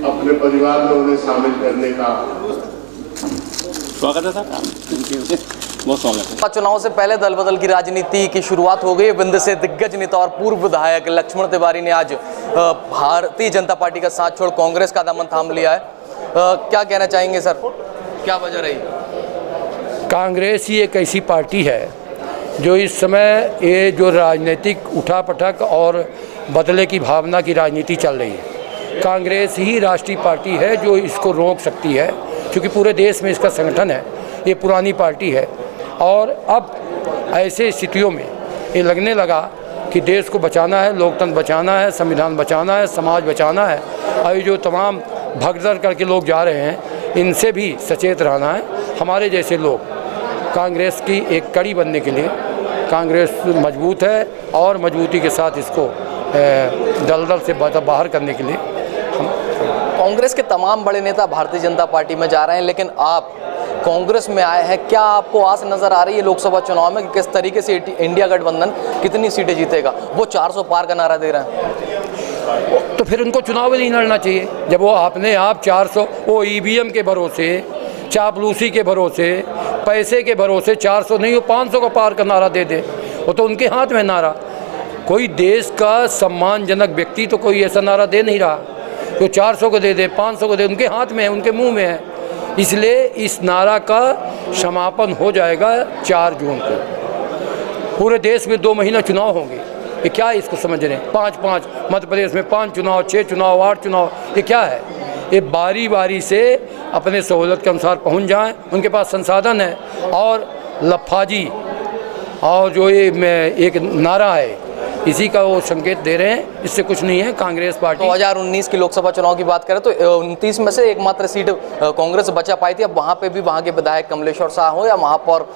अपने परिवार में उन्हें शामिल करने का स्वागत है सर, बहुत स्वागत है। चुनाव से पहले दल बदल की राजनीति की शुरुआत हो गई। बिंद से दिग्गज नेता और पूर्व विधायक लक्ष्मण तिवारी ने आज भारतीय जनता पार्टी का साथ छोड़ कांग्रेस का दामन थाम लिया है। क्या कहना चाहेंगे सर, क्या वजह रही? कांग्रेस ही एक ऐसी पार्टी है जो इस समय ये जो राजनीतिक उठापटक और बदले की भावना की राजनीति चल रही है, कांग्रेस ही राष्ट्रीय पार्टी है जो इसको रोक सकती है, क्योंकि पूरे देश में इसका संगठन है। ये पुरानी पार्टी है और अब ऐसे स्थितियों में ये लगने लगा कि देश को बचाना है, लोकतंत्र बचाना है, संविधान बचाना है, समाज बचाना है। और ये जो तमाम भगदड़ करके लोग जा रहे हैं, इनसे भी सचेत रहना है। हमारे जैसे लोग कांग्रेस की एक कड़ी बनने के लिए, कांग्रेस मजबूत है और मजबूती के साथ इसको दलदल से बाहर करने के लिए कांग्रेस के तमाम बड़े नेता भारतीय जनता पार्टी में जा रहे हैं, लेकिन आप कांग्रेस में आए हैं। क्या आपको आस नजर आ रही है लोकसभा चुनाव में कि किस तरीके से इंडिया गठबंधन कितनी सीटें जीतेगा? वो 400 पार का नारा दे रहे हैं, तो फिर उनको चुनाव में नहीं लड़ना चाहिए। जब वो अपने आप 400 वो ईवीएम के भरोसे, चापलूसी के भरोसे, पैसे के भरोसे 400 नहीं, वो 500 का पार का नारा दे दे, वो तो उनके हाथ में नारा। कोई देश का सम्मानजनक व्यक्ति तो कोई ऐसा नारा दे नहीं रहा, तो 400 को दे दे, 500 को दे, उनके हाथ में है, उनके मुंह में है। इसलिए इस नारा का समापन हो जाएगा 4 जून को। पूरे देश में 2 महीना चुनाव होंगे। ये क्या है, इसको समझ रहे हैं? 5-5 मध्य प्रदेश में 5 चुनाव, 6 चुनाव, 8 चुनाव, ये क्या है? ये बारी बारी से अपने सहूलत के अनुसार पहुंच जाएं, उनके पास संसाधन है। और लफाजी और जो ये एक नारा है, इसी का वो संकेत दे रहे हैं, इससे कुछ नहीं है। कांग्रेस पार्टी 2019 की लोकसभा चुनाव की बात करें तो 29 में से एकमात्र सीट कांग्रेस बचा पाई थी। अब वहाँ पे भी वहाँ के विधायक कमलेश्वर शाह हो या महापौर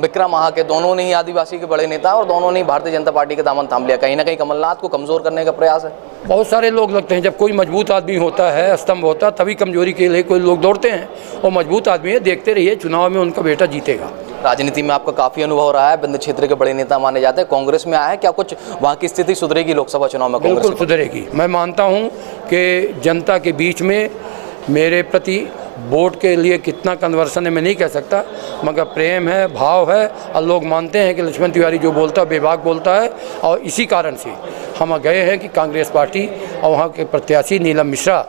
विक्रम माहा के, दोनों ने ही आदिवासी के बड़े नेता और दोनों ने ही भारतीय जनता पार्टी का दामन थाम लिया। कहीं ना कहीं कमलनाथ को कमजोर करने का प्रयास है। बहुत सारे लोग लगते हैं, जब कोई मजबूत आदमी होता है, स्तंभ होता है, तभी कमजोरी के लिए कोई लोग दौड़ते हैं। वो मजबूत आदमी है, देखते रहिए, चुनाव में उनका बेटा जीतेगा। राजनीति में आपका काफी अनुभव रहा है, बिंद क्षेत्र के बड़े नेता माने जाते हैं, कांग्रेस में आया है, क्या कुछ वहाँ की स्थिति सुधरेगी लोकसभा चुनाव में? बिल्कुल सुधरेगी। मैं मानता हूँ कि जनता के बीच में मेरे प्रति वोट के लिए कितना कन्वर्सन है मैं नहीं कह सकता, मगर प्रेम है, भाव है, और लोग मानते हैं कि लक्ष्मण तिवारी जो बोलता है बेबाक बोलता है। और इसी कारण से हम गए हैं कि कांग्रेस पार्टी और वहाँ के प्रत्याशी नीलम मिश्रा,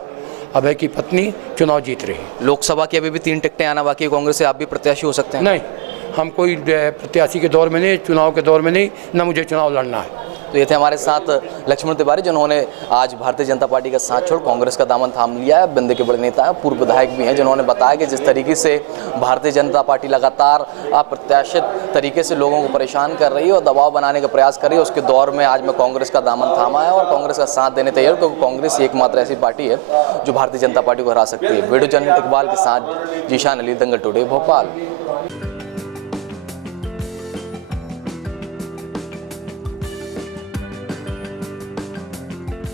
अभय की पत्नी, चुनाव जीत रही। लोकसभा की अभी भी 3 टिकटें आना बाकी है कांग्रेस से, आप भी प्रत्याशी हो सकते हैं? नहीं, हम कोई प्रत्याशी के दौर में नहीं, चुनाव के दौर में नहीं, ना मुझे चुनाव लड़ना है। तो ये थे हमारे साथ लक्ष्मण तिवारी, जिन्होंने आज भारतीय जनता पार्टी का साथ छोड़ कांग्रेस का दामन थाम लिया है। बिंद के बड़े नेता हैं, पूर्व विधायक भी हैं, जिन्होंने बताया कि जिस तरीके से भारतीय जनता पार्टी लगातार अप्रत्याशित तरीके से लोगों को परेशान कर रही है और दबाव बनाने का प्रयास कर रही है, उसके दौर में आज मैं कांग्रेस का दामन थामा है और कांग्रेस का साथ देने तैयार, क्योंकि कांग्रेस एकमात्र ऐसी पार्टी है जो भारतीय जनता पार्टी को हरा सकती है। वीडियो जर्नलिस्ट इकबाल के साथ जीशान अली, दंगल टुडे, भोपाल।